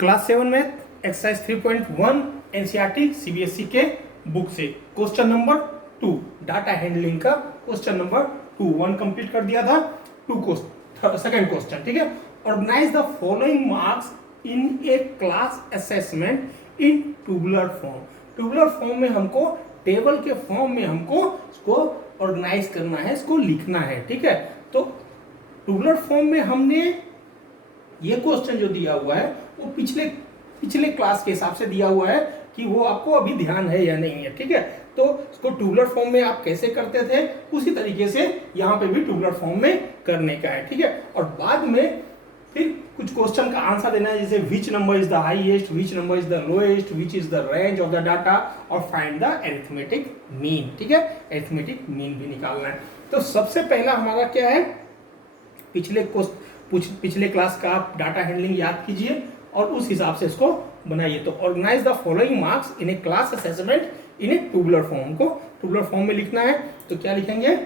Class 7 में exercise 3.1 NCERT CBSE के book से क्वेश्चन नंबर 2 डाटा हैंडलिंग का क्वेश्चन नंबर 1 कंप्लीट कर दिया था। सेकंड क्वेश्चन, ठीक है। Organise the following marks in a class assessment in tabular form. Tabular form में हमको टेबल के फॉर्म में हमको इसको ऑर्गेनाइज करना है, इसको लिखना है, ठीक है। तो टूबुलर फॉर्म में हमने ये क्वेश्चन जो दिया हुआ है वो पिछले क्लास के हिसाब से दिया हुआ है कि वो आपको अभी ध्यान है या नहीं है, ठीक है। तो इसको टूबुलर फॉर्म में आप कैसे करते थे उसी तरीके से यहाँ पे भी टूबुलर फॉर्म में करने का है, ठीक है। और बाद में फिर कुछ क्वेश्चन का आंसर देना है, जैसे which number is the highest, which number is the lowest, which is the range of the data, और फाइंड द अरिथमेटिक मीन, ठीक है। अरिथमेटिक मीन भी निकालना है। तो सबसे पहला हमारा क्या है, पिछले क्लास का आप डाटा हैंडलिंग याद कीजिए और उस हिसाब से इसको बनाइए। तो organise the following marks in a class assessment in a tabular form को टूबुलर फॉर्म में लिखना है। तो क्या लिखेंगे,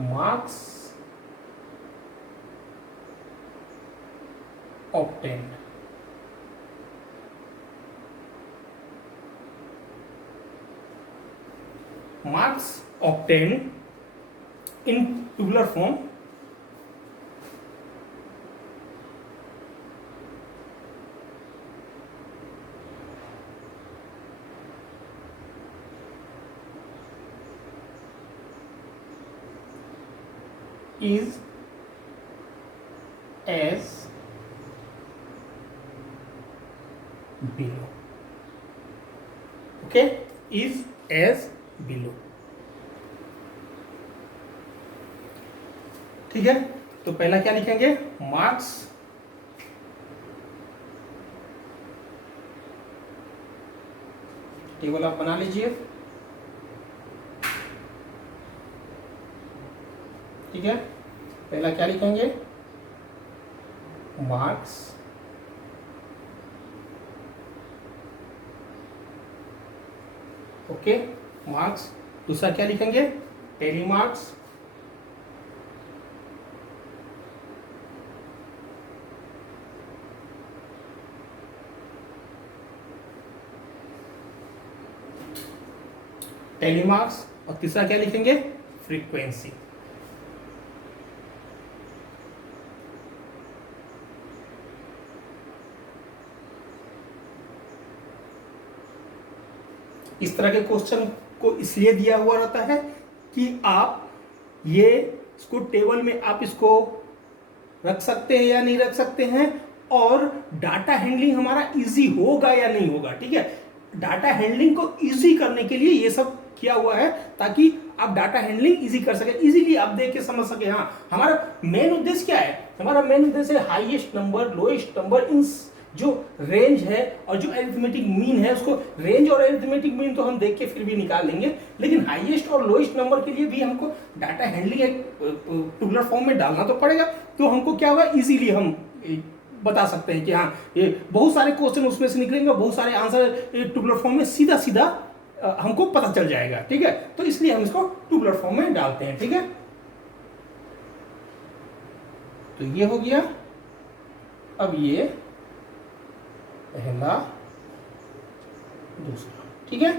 marks obtained, marks obtained in tabular form is as below, okay, is as below, ठीक है। तो पहला क्या लिखेंगे, मार्क्स टेबल आप बना लीजिए, ठीक है। पहला क्या लिखेंगे, मार्क्स ओके, मार्क्स। दूसरा क्या लिखेंगे, टेली मार्क्स, टेली मार्क्स। और तीसरा क्या लिखेंगे, फ्रीक्वेंसी। इस तरह के क्वेश्चन को इसलिए दिया हुआ रहता है कि आप ये इसको टेबल में आप इसको रख सकते हैं या नहीं रख सकते हैं, और डाटा हैंडलिंग हमारा इजी होगा या नहीं होगा, ठीक है। डाटा हैंडलिंग को इजी करने के लिए ये सब किया हुआ है ताकि आप डाटा हैंडलिंग इजी कर सके, इजीली आप देख के समझ सके। हाँ, हमारा मेन उद्देश्य क्या है, हमारा मेन उद्देश्य है हाईएस्ट नंबर, लोएस्ट नंबर, इन जो रेंज है और जो अरिथमेटिक मीन है, उसको रेंज और अरिथमेटिक मीन तो हम देख के फिर भी निकाल लेंगे, लेकिन हाईएस्ट और लोएस्ट नंबर के लिए भी हमको डाटा हैंडलिंग टूबुलर फॉर्म में डालना तो पड़ेगा। तो हमको क्या होगा, इजीली हम बता सकते हैं कि हाँ, ये बहुत सारे क्वेश्चन उसमें से निकलेंगे, बहुत सारे आंसर टूबुलर फॉर्म में सीधा सीधा हमको पता चल जाएगा, ठीक है। तो इसलिए हम इसको टूबुलर फॉर्म में डालते हैं, ठीक है। तो ये हो गया। अब ये पहला, दूसरा, ठीक है।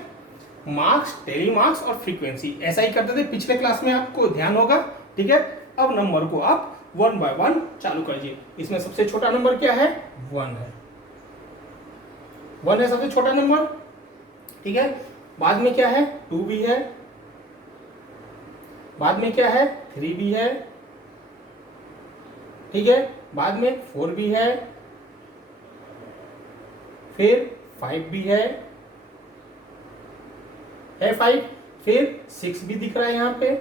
मार्क्स, टेली मार्क्स और फ्रीक्वेंसी ऐसा ही करते थे पिछले क्लास में, आपको ध्यान होगा, ठीक है। अब नंबर को आप 1 by 1 चालू करिए। इसमें सबसे छोटा नंबर क्या है, 1 है, 1 है सबसे छोटा नंबर, ठीक है। बाद में क्या है, 2 भी है, बाद में क्या है, 3 भी है, ठीक है। बाद में 4 भी है, फिर 5 भी है 5, फिर 6 भी दिख रहा है यहाँ पे,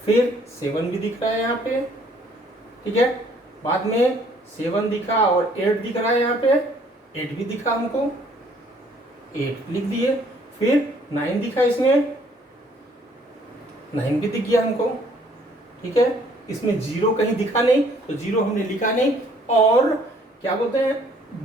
फिर 7 भी दिख रहा है यहाँ पे, ठीक है। बाद में 7 दिखा और 8 दिख रहा है यहाँ पे, 8 भी दिखा हमको, 8 लिख दिए। फिर 9 दिखा, इसमें 9 भी दिख गया हमको, ठीक है। इसमें 0 कहीं दिखा नहीं तो 0 हमने लिखा नहीं, और क्या बोलते हैं,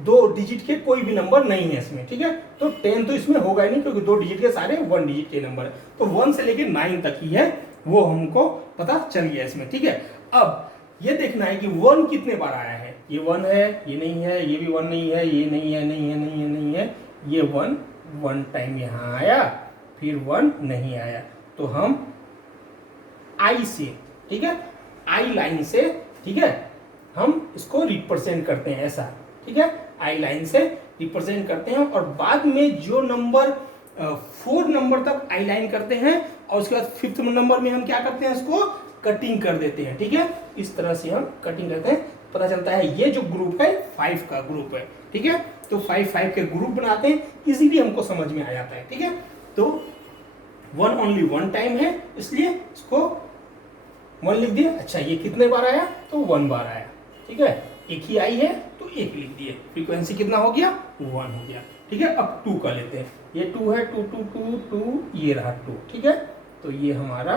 2 डिजिट के कोई भी नंबर नहीं है इसमें, ठीक है। तो 10 तो इसमें होगा ही नहीं क्योंकि 2 डिजिट के सारे 1 डिजिट के नंबर है। तो 1 से लेके 9 तक ही है वो हमको पता चल गया इसमें, ठीक है। अब ये देखना है कि 1 कितने बार आया है। ये 1 है, ये नहीं है, ये भी 1 नहीं है, ये नहीं है, नहीं है, नहीं है, नहीं है, ये 1 टाइम यहाँ आया, फिर 1 नहीं आया। तो हम आई से, ठीक है, आई लाइन से, ठीक है, हम इसको रिप्रेजेंट करते हैं ऐसा, ठीक है, आई लाइन से रिप्रेजेंट करते हैं। और बाद में जो नंबर 4 नंबर तक आई लाइन करते हैं और उसके बाद 5th नंबर में हम क्या करते हैं, इसको कटिंग कर देते हैं, ठीक है। इस तरह से हम कटिंग करते हैं, पता चलता है ये जो ग्रुप है 5 का ग्रुप है, ठीक है। तो 5 के ग्रुप बनाते हैं, इजीली हमको समझ में आ जाता है, ठीक है। तो 1 ओनली 1 टाइम है, इसलिए इसको 1 लिख दिया। अच्छा, ये कितने बार आया, तो 1 बार आया, ठीक है। एक ही आई है तो 1 लिख दिए। फ्रीक्वेंसी कितना हो गया, 1 हो गया, ठीक है। अब 2 का लेते हैं, ये 2 है, 2 2 2 2, ये रहा 2, ठीक है। तो ये हमारा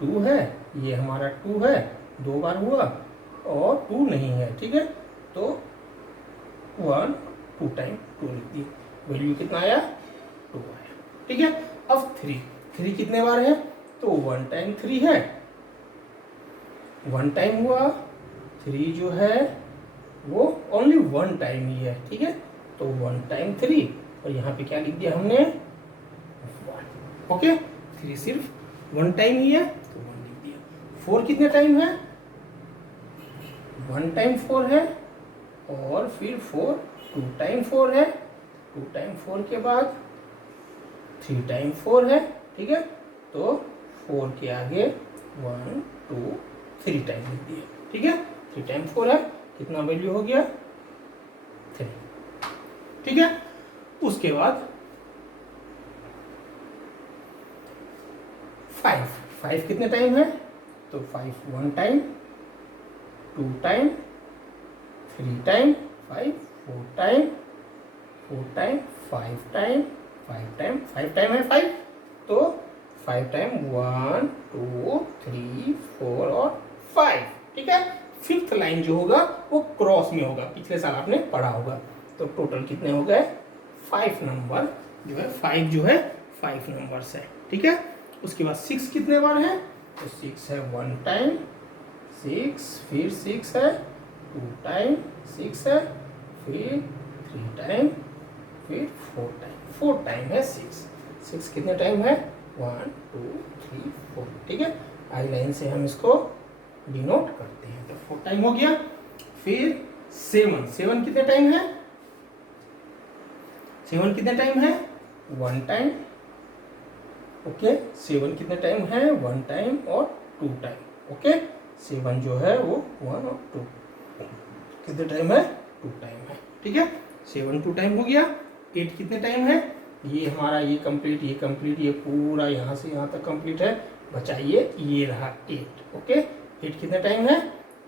2 है, ये हमारा 2 है, 2 बार हुआ और 2 नहीं है, ठीक है। तो 1 2 टाइम 2 लिख दिए। वैल्यू कितना आया, 2 आया, ठीक है। अब 3 कितने बार है, तो 1 टाइम 3 है, 1 टाइम हुआ। 3 जो है वो ओनली 1 टाइम ही है, ठीक है। तो 1 टाइम 3, और यहाँ पे क्या लिख दिया हमने, 1, ओके। 3 सिर्फ 1 टाइम ही है तो 1 लिख दिया। 4 कितने टाइम है, 1 टाइम 4 है, और फिर 4 2 टाइम 4 है, 2 टाइम 4 के बाद 3 टाइम 4 है, ठीक है। तो 4 के आगे 1 2 3 टाइम लिख दिया, ठीक है। 3 टाइम 4 है, कितना वैल्यू हो गया, 3, ठीक है। उसके बाद 5 कितने टाइम है, तो 5 1 time, 2 time, 3 time, 5 4 time, 4 time, 5 time, 5 time, 5 time है 5, तो 5 टाइम 1 2 3 4 और 5, ठीक है। 5th लाइन जो होगा वो क्रॉस में होगा, पिछले साल आपने पढ़ा होगा। तो टोटल कितने हो गए, 5 नंबर जो है, 5 जो है 5 नंबर है, ठीक है। उसके बाद 6 कितने बार है, तो 6 है 1 टाइम, 6 फिर 6 है 2 टाइम, 6 है फिर 3 टाइम, फिर 4 टाइम है 6 कितने टाइम है, 1 2 3 4, ठीक है। आई लाइन से हम इसको डिनोट करते हैं, तो 4 टाइम हो गया। फिर 7 कितने टाइम है, 7 कितने टाइम है, 1 टाइम, ओके। 7 कितने टाइम है, 1 टाइम और 2 टाइम, ओके। 7 जो है वो 1 और 2 कितने टाइम है, 2 टाइम है, ठीक है। 7 2 टाइम हो गया। 8 कितने टाइम है, ये हमारा ये कंप्लीट, ये कंप्लीट, ये पूरा यहाँ से यहाँ तक कंप्लीट है, बचाइए ये रहा 8, ओके। 8 कितने टाइम है,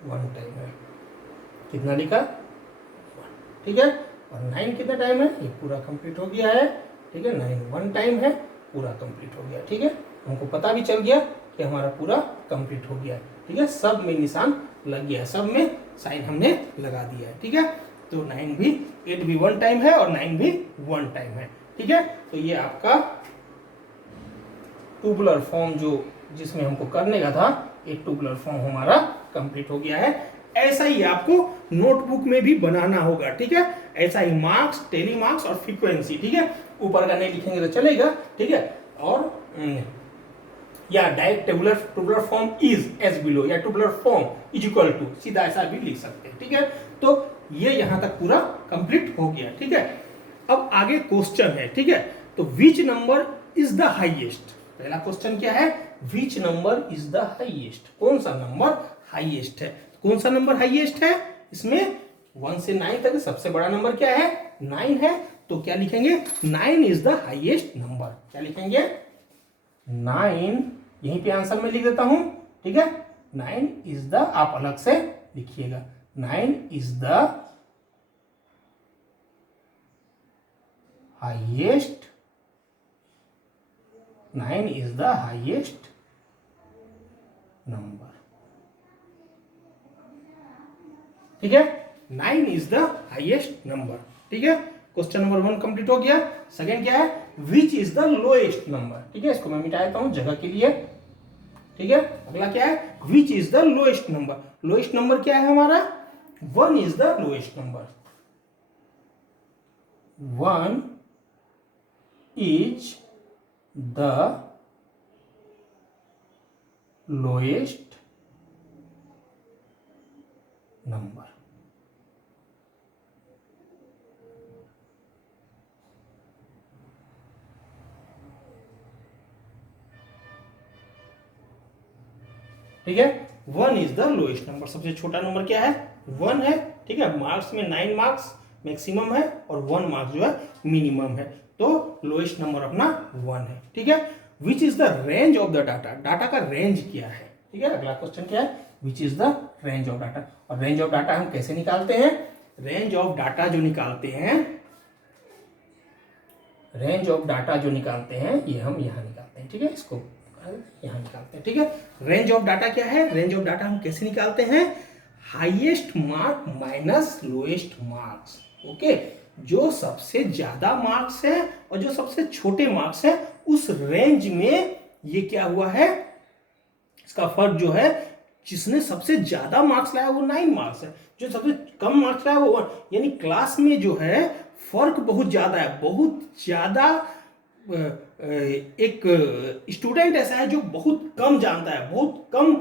1 टाइम है, कितना लिखा, 1, ठीक है। और 9 कितना टाइम है, ये पूरा कंप्लीट हो गया है, ठीक है। 9 1 टाइम है, पूरा कंप्लीट हो गया, ठीक है। हमको पता भी चल गया कि हमारा पूरा कंप्लीट हो गया, ठीक है। सब में निशान लग गया, सब में साइन हमने लगा दिया है, ठीक है। तो 9 भी, 8 भी 1 टाइम है और 9 भी 1 टाइम है, ठीक है। तो ये आपका ट्यूबुलर फॉर्म जो जिसमें हमको करने का था, एक ट्यूबुलर फॉर्म हमारा कंप्लीट हो गया है। ऐसा ही आपको नोटबुक में भी बनाना होगा, ठीक है। ऐसा ही मार्क्स, टेली मार्क्स और फ्रीक्वेंसी, ठीक है। ऊपर का नहीं लिखेंगे तो चलेगा, ठीक है। और या direct tabular form is as below, या tabular form is equal to, सीधा ऐसा भी लिख सकते हैं, ठीक है। तो ये यहां तक पूरा कंप्लीट हो गया, ठीक है। अब आगे क्वेश्चन है, ठीक है। तो which number is the highest, पहला क्वेश्चन क्या है, which number is the highest, कौन सा नंबर हाईएस्ट है। कौन सा नंबर हाईएस्ट है, इसमें 1 से 9 तक सबसे बड़ा नंबर क्या है, 9 है। तो क्या लिखेंगे, 9 इज द हाईएस्ट नंबर, क्या लिखेंगे, 9, यहीं पे आंसर में लिख देता हूं, ठीक है। 9 इज द, आप अलग से लिखिएगा, 9 is the highest, 9 is the highest number, ठीक है। 9 इज द हाईएस्ट नंबर, ठीक है। क्वेश्चन नंबर 1 कंप्लीट हो गया। सेकंड क्या है, which is the lowest number. ठीक है, इसको मैं मिटा देता हूं जगह के लिए। ठीक है, अगला क्या है, which is the lowest number. Lowest number क्या है हमारा, 1 is the lowest number. 1 is the lowest number. ठीक है, 1 इज द लोएस्ट नंबर। सबसे छोटा नंबर क्या है, 1 है। ठीक है, मार्क्स में 9 मार्क्स मैक्सिमम है और 1 मार्क्स जो है मिनिमम है, तो लोएस्ट नंबर अपना 1 है। ठीक है, which is the range of the data. Data का रेंज क्या है। ठीक है, अगला क्वेश्चन क्या है, which is the range of data. और रेंज ऑफ डाटा हम कैसे निकालते हैं, रेंज ऑफ डाटा जो निकालते हैं, रेंज ऑफ डाटा जो निकालते हैं ये हम यहां निकालते हैं। ठीक है, इसको यहां निकालते हैं। ठीक है, रेंज ऑफ डाटा क्या है, रेंज ऑफ डाटा हम कैसे निकालते हैं, highest mark minus lowest marks. Okay, जो सबसे ज्यादा मार्क्स है और जो सबसे छोटे मार्क्स है उस रेंज में ये क्या हुआ है, इसका फर्क जो है, जिसने सबसे ज्यादा मार्क्स लाया वो 9 मार्क्स है, जो सबसे कम मार्क्स लाया वो 1। यानी क्लास में जो है फर्क बहुत ज्यादा है, बहुत ज्यादा। एक स्टूडेंट ऐसा है जो बहुत कम जानता है, बहुत कम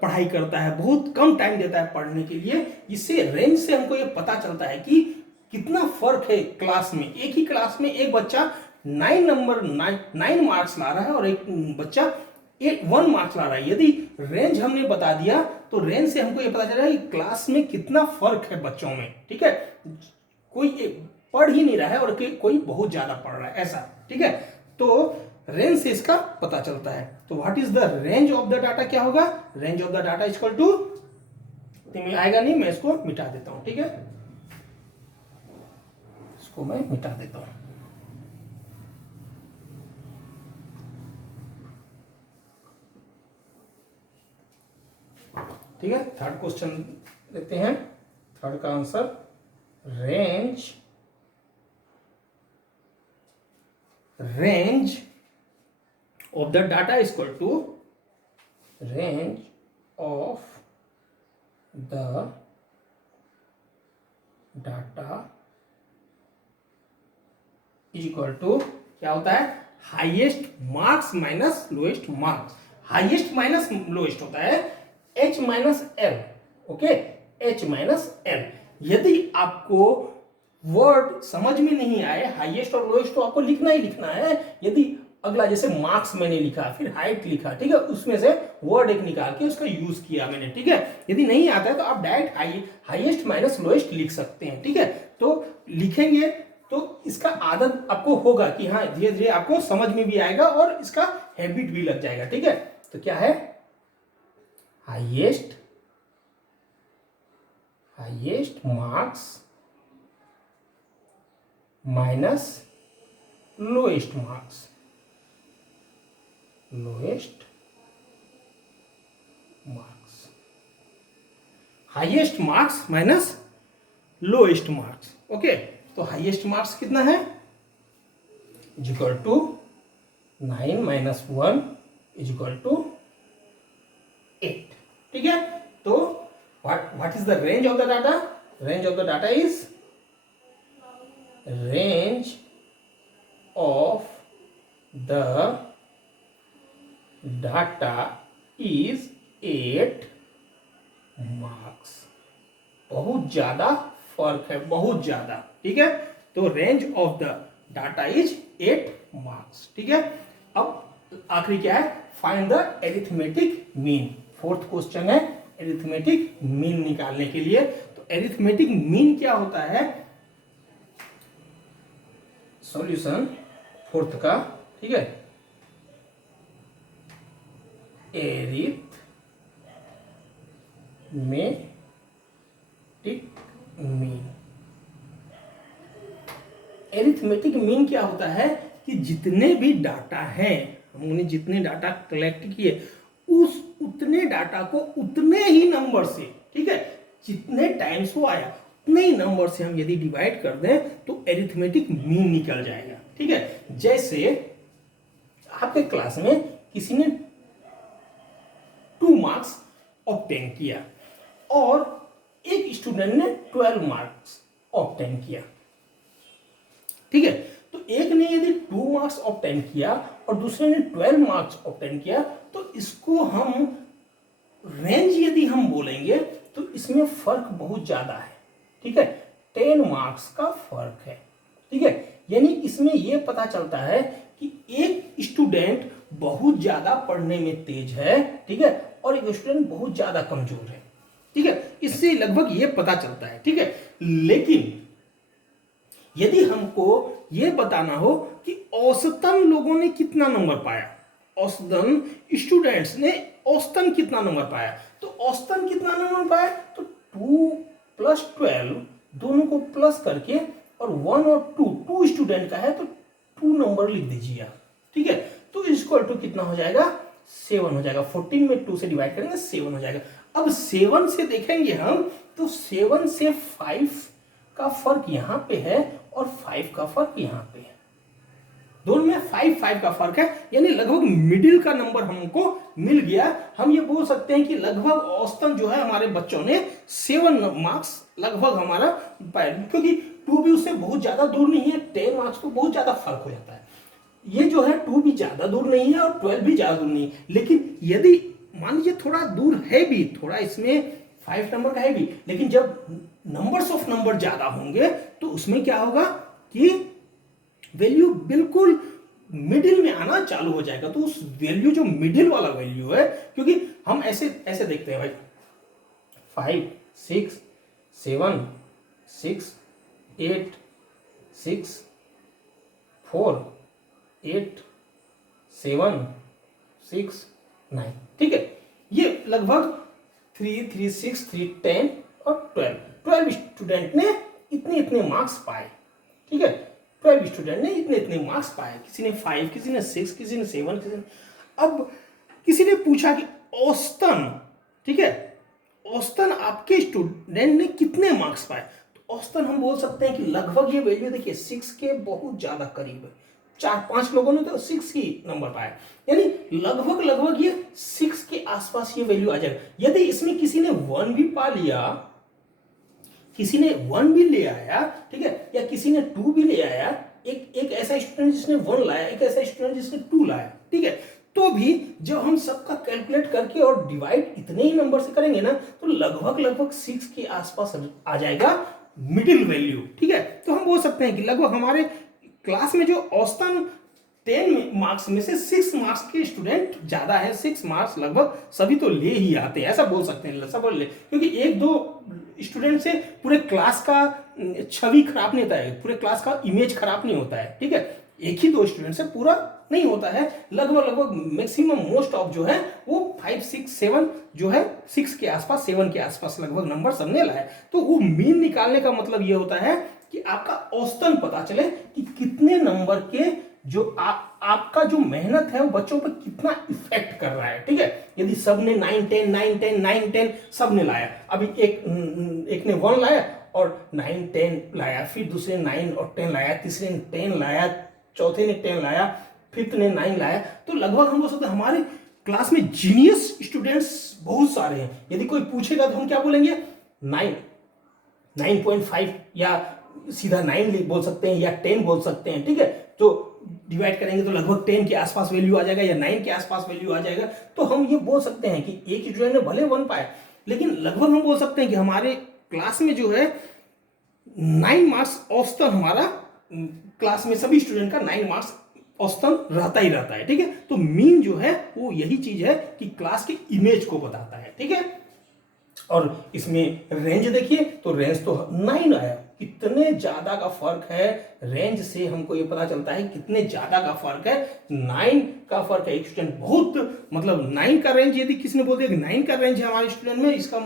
पढ़ाई करता है, बहुत कम टाइम देता है पढ़ने के लिए। इससे रेंज से हमको ये पता चलता है कि कितना फर्क है क्लास में। एक ही क्लास में एक बच्चा 9 मार्क्स ला रहा है और एक बच्चा 1 मार्क्स ला रहा है। यदि रेंज हमने बता दिया तो रेंज से हमको ये पता चला कि क्लास में कितना फर्क है बच्चों में। ठीक है, कोई पढ़ ही नहीं रहा है और कोई बहुत ज्यादा पढ़ रहा है, ऐसा। ठीक है, तो रेंज से इसका पता चलता है। तो what is the range of the data, क्या होगा, range of the data equal to, में आएगा नहीं, मैं इसको मिटा देता हूं। ठीक है, इसको मैं मिटा देता हूं। ठीक है, थर्ड क्वेश्चन देखते हैं। थर्ड का answer, range of the data is equal to range of the data is equal to क्या होता है, highest marks minus lowest marks. Highest minus lowest होता है h minus L. Okay, h minus L. यदि आपको word समझ में नहीं आए, हाईएस्ट और लोएस्ट तो आपको लिखना ही लिखना है। यदि अगला जैसे मार्क्स मैंने लिखा, फिर हाइट लिखा, ठीक है, उसमें से वर्ड एक निकाल के उसका यूज किया मैंने। ठीक है, यदि नहीं आता है तो आप डायरेक्ट हाईएस्ट माइनस लोएस्ट लिख सकते हैं। ठीक है, तो लिखेंगे तो इसका आदत आपको होगा कि हाँ, धीरे धीरे आपको समझ में भी आएगा और इसका हैबिट भी लग जाएगा। ठीक है, तो क्या है, highest marks minus lowest marks, highest marks minus lowest marks. Okay, तो हाईएस्ट मार्क्स कितना है, is equal to 9 minus 1 is equal to 8। ठीक है, तो what is the range of the data, range of the data is range of the data is 8 marks। बहुत ज्यादा फर्क है, बहुत ज्यादा। ठीक है, तो range of the data is 8 marks. ठीक है, अब आखिरी क्या है, find the arithmetic mean. Fourth question है एरिथमेटिक मीन निकालने के लिए। तो एरिथमेटिक मीन क्या होता है, सॉल्यूशन फोर्थ का, ठीक है, एरिथमेटिक मीन। एरिथमेटिक मीन क्या होता है कि जितने भी डाटा हैं, हमने जितने डाटा कलेक्ट किए उतने डाटा को उतने ही नंबर से, ठीक है, जितने टाइम्स वो आया उतने ही नंबर से हम यदि डिवाइड कर दें तो एरिथमेटिक मीन निकल जाएगा। ठीक है, जैसे आपके क्लास में किसी ने 2 मार्क्स ऑब्टेन किया और एक स्टूडेंट ने 12 मार्क्स ऑब्टेन किया, ठीक है। तो एक ने यदि 2 मार्क्स ऑब्टेन किया और दूसरे ने 12 मार्क्स ऑब्टेन किया, तो इसको हम रेंज यदि हम बोलेंगे तो इसमें फर्क बहुत ज्यादा है, ठीक है, 10 मार्क्स का फर्क है, ठीक है। यानी इसमें यह पता चलता है कि एक स्टूडेंट बहुत ज्यादा पढ़ने में तेज है, ठीक है, और एक स्टूडेंट बहुत ज्यादा कमजोर है, ठीक है। इससे लगभग यह पता चलता है, ठीक है। लेकिन यदि हमको यह बताना हो कि औसतन लोगों ने कितना नंबर पाया, औसतन स्टूडेंट्स ने औसतन कितना नंबर पाया, तो औसतन कितना नंबर पाया, तो 2 + 12 दोनों को प्लस करके और 1 और 2 स्टूडेंट का है तो 2 नंबर लिख दीजिए आप, ठीक है। तो इक्वल टू कितना हो जाएगा, 7 हो जाएगा। 14 में 2 से डिवाइड करेंगे 7 हो जाएगा। अब 7 से देखेंगे हम तो 7 से 5 का फर्क यहां पे है और 5 का फर्क यहां पे है, दोनों में 5 का फर्क है, यानी लगभग मिडिल का नंबर हमको मिल गया। हम ये बोल सकते हैं कि लगभग औसतन जो है हमारे बच्चों ने 7 मार्क्स लगभग हमारा पाया, क्योंकि 2 भी उससे बहुत ज्यादा दूर नहीं है, 10 मार्क्स तो बहुत ज्यादा फर्क हो जाता है। ये जो है 2 भी ज्यादा दूर नहीं है और 12 भी ज्यादा दूर नहीं है, लेकिन यदि मान लीजिए थोड़ा दूर है भी, थोड़ा इसमें 5 नंबर का है भी, लेकिन जब नंबर्स ऑफ नंबर ज्यादा होंगे तो उसमें क्या होगा कि वैल्यू बिल्कुल मिडिल में आना चालू हो जाएगा। तो उस वैल्यू जो मिडिल वाला वैल्यू है, क्योंकि हम ऐसे ऐसे देखते हैं भाई 5 6 7 6 8 6 4 8 7 6 9, ठीक है। ये लगभग 3 3 6 3 10 और 12 स्टूडेंट ने इतने इतने मार्क्स पाए, ठीक है। 12 स्टूडेंट ने इतने इतने मार्क्स पाए, किसी ने 5, किसी ने 6, किसी ने 7, किसी ने। अब किसी ने पूछा कि औसतन, ठीक है, औसतन आपके स्टूडेंट ने कितने मार्क्स पाए, तो औसतन हम बोल सकते हैं कि लगभग ये वैल्यू देखिए 6 के बहुत ज्यादा करीब है। 4-5 लोगों ने तो 6 ही नंबर पाया, यानी लगभग ये 6 के आसपास ये वैल्यू आ जाएगा। यदि इसमें किसी ने 1 भी पा लिया, किसी ने 1 भी ले आया, ठीक है, या किसी ने 2 भी ले आया, एक ऐसा स्टूडेंट जिसने 1 लाया, एक ऐसा स्टूडेंट जिसने 2 लाया, ठीक है, तो भी जब हम सबका कैलकुलेट करके और डिवाइड इतने ही नंबर से करेंगे ना, तो लगभग 6 के आसपास आ जाएगा मिडिल वैल्यू, ठीक है। तो हम बोल सकते हैं कि लगभग हमारे क्लास में जो औसतन 10 मार्क्स में से 6 मार्क्स के स्टूडेंट ज्यादा है, 6 मार्क्स लगभग सभी तो ले ही आते हैं, ऐसा बोल सकते हैं, सब ले, क्योंकि 1-2 स्टूडेंट से पूरे क्लास का छवि खराब नहीं होता है, पूरे क्लास का इमेज खराब नहीं होता है, ठीक है। 1 ही 2 स्टूडेंट से पूरा नहीं होता है, लगभग मैक्सिमम मोस्ट ऑफ जो है वो 5 6 7 जो है 6 के आसपास 7 के आसपास लगभग नंबर सबने लाया। तो वो मीन निकालने का मतलब ये होता है कि आपका औसतन पता चले कि कितने नंबर के जो आपका जो मेहनत है वो बच्चों पर कितना इफेक्ट कर रहा है, ठीक है। यदि सबने 9 10 9 10 9 10 सबने लाया, अभी एक ने 1 लाया और 9 10 लाया, फिर दूसरे 9 और 10 लाया, तीसरे ने 10 लाया, चौथे ने 10 लाया, फिफ्थ ने 9 लाया, तो लगभग हम बोल सकते हैं हमारे क्लास में जीनियस स्टूडेंट्स बहुत सारे हैं। यदि कोई पूछेगा तो हम क्या बोलेंगे, 9.5 या सीधा 9 बोल सकते हैं या 10 बोल सकते हैं, ठीक है। तो डिवाइड करेंगे तो लगभग 10 के आसपास वैल्यू आ जाएगा या 9 के आसपास वैल्यू आ जाएगा। तो हम ये बोल सकते हैं कि एक स्टूडेंट ने भले 1 पाया, लेकिन लगभग हम बोल सकते हैं कि हमारे क्लास में जो है 9 मार्क्स औसतन हमारा क्लास में सभी स्टूडेंट का 9 मार्क्स औसतन रहता ही रहता है, ठीक है। तो मीन जो है वो यही चीज है कि क्लास के इमेज को बताता है, ठीक है। और इसमें रेंज देखिए तो रेंज तो 9 आया, कितने ज्यादा का फर्क है। रेंज से हमको ये पता चलता है कितने ज्यादा का फर्क है, 9 का फर्क है। एक स्टूडेंट बहुत मतलब 9 का रेंज, यदि किसी ने बोल दिया कि 9 का रेंज है हमारे स्टूडेंट में, इसका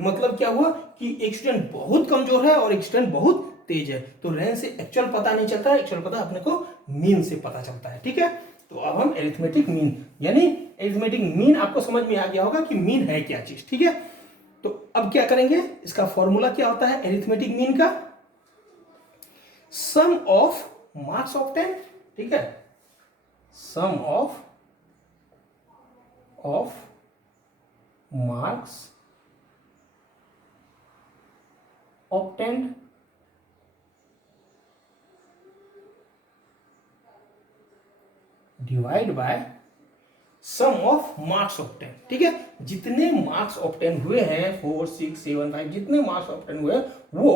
मतलब क्या हुआ कि एक स्टूडेंट बहुत कमजोर है और एक स्टूडेंट बहुत तेज है। तो रेंज से एक्चुअल पता नहीं चलता है, एक्चुअल पता अपने को मीन से पता चलता है, ठीक है। तो अब हम एरिथमेटिक मीन, यानी एरिथमेटिक मीन आपको समझ में आ गया होगा कि मीन है क्या चीज, ठीक है। तो अब क्या करेंगे, इसका फॉर्मूला क्या होता है एरिथमेटिक मीन का, सम ऑफ मार्क्स ऑब्टेन, ठीक है, sum of marks obtained divide by sum of marks obtain, ठीक है, जितने मार्क्स ऑब्टेन हुए हैं 4 6 7 5 जितने मार्क्स ऑब्टेन हुए वो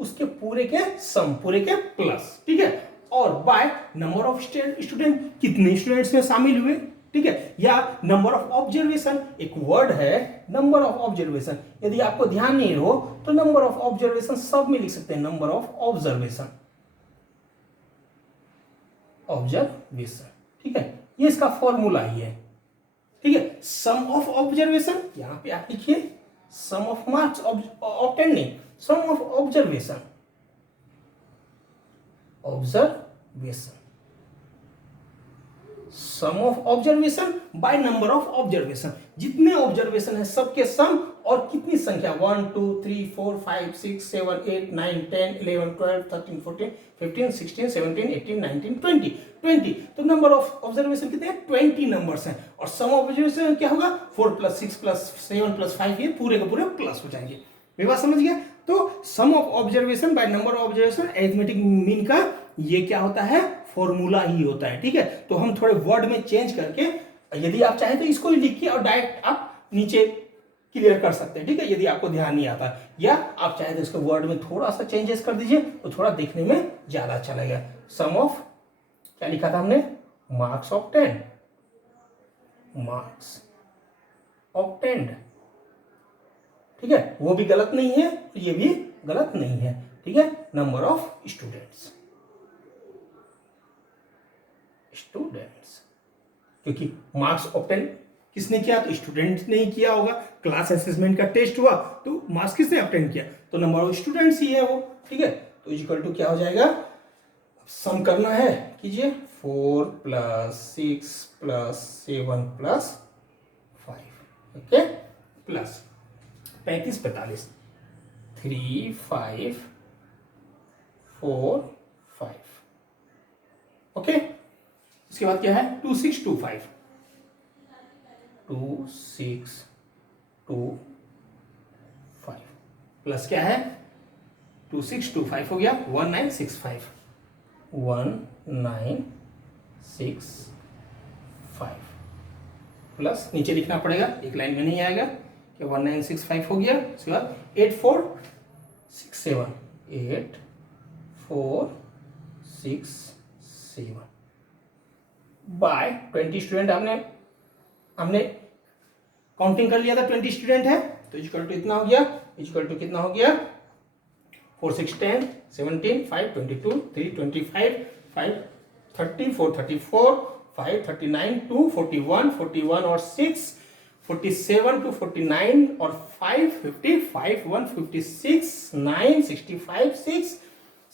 उसके पूरे के सम, पूरे के प्लस, ठीक है, और बाय नंबर ऑफ स्टूडेंट, कितने स्टूडेंट्स में शामिल हुए, ठीक है, या नंबर ऑफ ऑब्जर्वेशन, एक वर्ड है नंबर ऑफ ऑब्जर्वेशन, यदि आपको ध्यान नहीं हो तो नंबर ऑफ ऑब्जर्वेशन सब में लिख सकते हैं, नंबर ऑफ ऑब्जर्वेशन, ठीक है, ये इसका फॉर्मूला ही है, ठीक है, सम ऑफ ऑब्जर्वेशन, यहां पे आप लिखिए सम ऑफ मार्क्स ऑब्टेन नहीं, sum of observation, sum of observation by number of observation, जितने ऑब्जर्वेशन है सबके सम और कितनी संख्या 1 2 3 4 5 6 7 8 9 10 11 12 13 14 15 16 17 18 19 20 तो नंबर ऑफ ऑब्जर्वेशन कितने हैं 20 नंबर्स हैं, और सम ऑफ ऑब्जर्वेशन क्या होगा 4 + 6 + 7 + 5, ये पूरे के पूरे प्लस हो जाएंगे। ये बात समझ गया? तो sum of observation by number of observation arithmetic mean का ये क्या होता है, फॉर्मूला ही होता है, ठीक है। तो हम थोड़े वर्ड में चेंज करके, यदि आप चाहें तो इसको ही लिखिए और डायरेक्ट आप नीचे क्लियर कर सकते हैं, ठीक है, यदि आपको ध्यान नहीं आता, या आप चाहे तो इसके वर्ड में थोड़ा सा चेंजेस कर दीजिए तो थोड़ा देखने में ज्यादा अच्छा लगेगा। सम ऑफ क्या लिखा था हमने, मार्क्स ऑब्टेन्ड, मार्क्स ऑब्टेन्ड, ठीक है, वो भी गलत नहीं है, ये भी गलत नहीं है, ठीक है, नंबर ऑफ स्टूडेंट्स, क्योंकि मार्क्स ऑब्टेन किसने किया, तो स्टूडेंट ने ही किया होगा, क्लास असेसमेंट का टेस्ट हुआ तो मार्क्स किसने ऑब्टेन किया, तो नंबर ऑफ स्टूडेंट्स ही है वो, ठीक है। तो इक्वल टू क्या हो जाएगा, सम करना है, कीजिए 4 + 6 + 7 + 5, ओके, प्लस 35 45 3 5 4 5, ओके। उसके बाद क्या है 2 6 2 5 2 6 2 5 प्लस क्या है 2 6 2 5 हो गया 1 9 6 5 1 9 6 5 प्लस नीचे लिखना पड़ेगा, एक लाइन में नहीं आएगा कि 1 9 6 5 हो गया। उसके बाद 8 4 6 7 8 4 6 7 बाय 20 स्टूडेंट, हमने काउंटिंग कर लिया था 20 स्टूडेंट है, तो इक्वल टू इतना हो गया, इक्वल टू कितना हो गया 4 6 10 17 5 22 3 25 5 30 4 34 5 39 2 41 41 और 6 47 to 49 और 5 55 1 56 9 65 6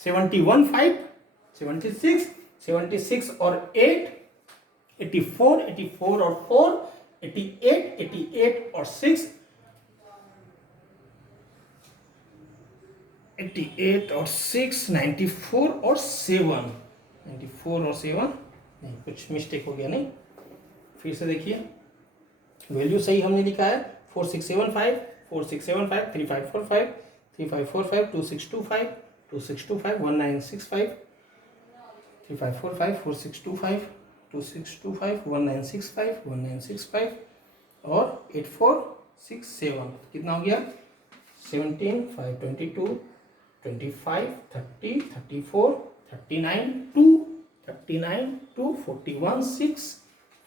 71 5 76 76 और 8 84 84 और 4 88 88 और 6 88 और 6 94 और 7 94 और 7 नहीं, कुछ मिस्टेक हो गया, नहीं, फिर से देखिए, वैल्यू सही हमने लिखा है 4 6 7 5 4 6 7 5 3 5 4 5 3 5 4 5 2 6 2 5 2 6 2 5 1 9 6 5 3 5 4 5 4 6 2 5 2 6 2 5 1 9 6 5 1 9 6 5 और 8 4 6 7 कितना हो गया 17 5 22 25 30 34 39 2 39 2 41 6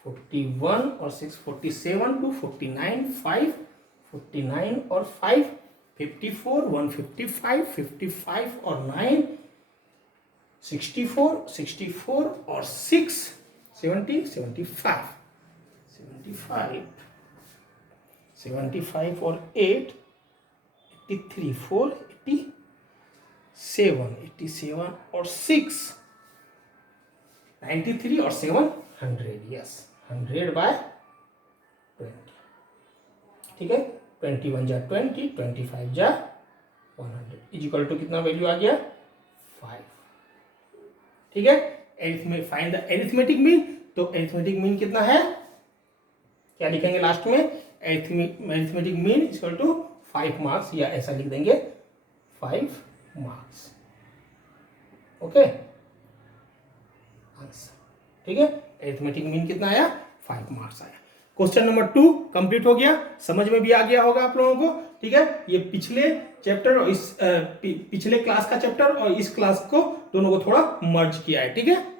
41 और 6 47 to 49 5 49 और 5 54 155 55 और 9 64 64 और 6 70 75 75 75 और 8 83 4 87 87 और 6 93 और 7 100, यस 100 बाय 20, ठीक है, 21 जा 20 25 जा 100 इक्वल टू कितना वैल्यू आ गया 5, ठीक है। फाइंड द एरिथमेटिक मीन, तो एरिथमेटिक मीन कितना है, क्या लिखेंगे लास्ट में, arithmetic mean equal to 5 marks, या ऐसा लिख देंगे 5 मार्क्स। ओके आंसर, ठीक है। एरिथमेटिक मीन कितना आया, 5 मार्क्स आया। क्वेश्चन नंबर 2 कंप्लीट हो गया, समझ में भी आ गया होगा आप लोगों को, ठीक है। ये पिछले चैप्टर और इस पिछले क्लास का चैप्टर और इस क्लास को दोनों को थोड़ा मर्ज किया है, ठीक है।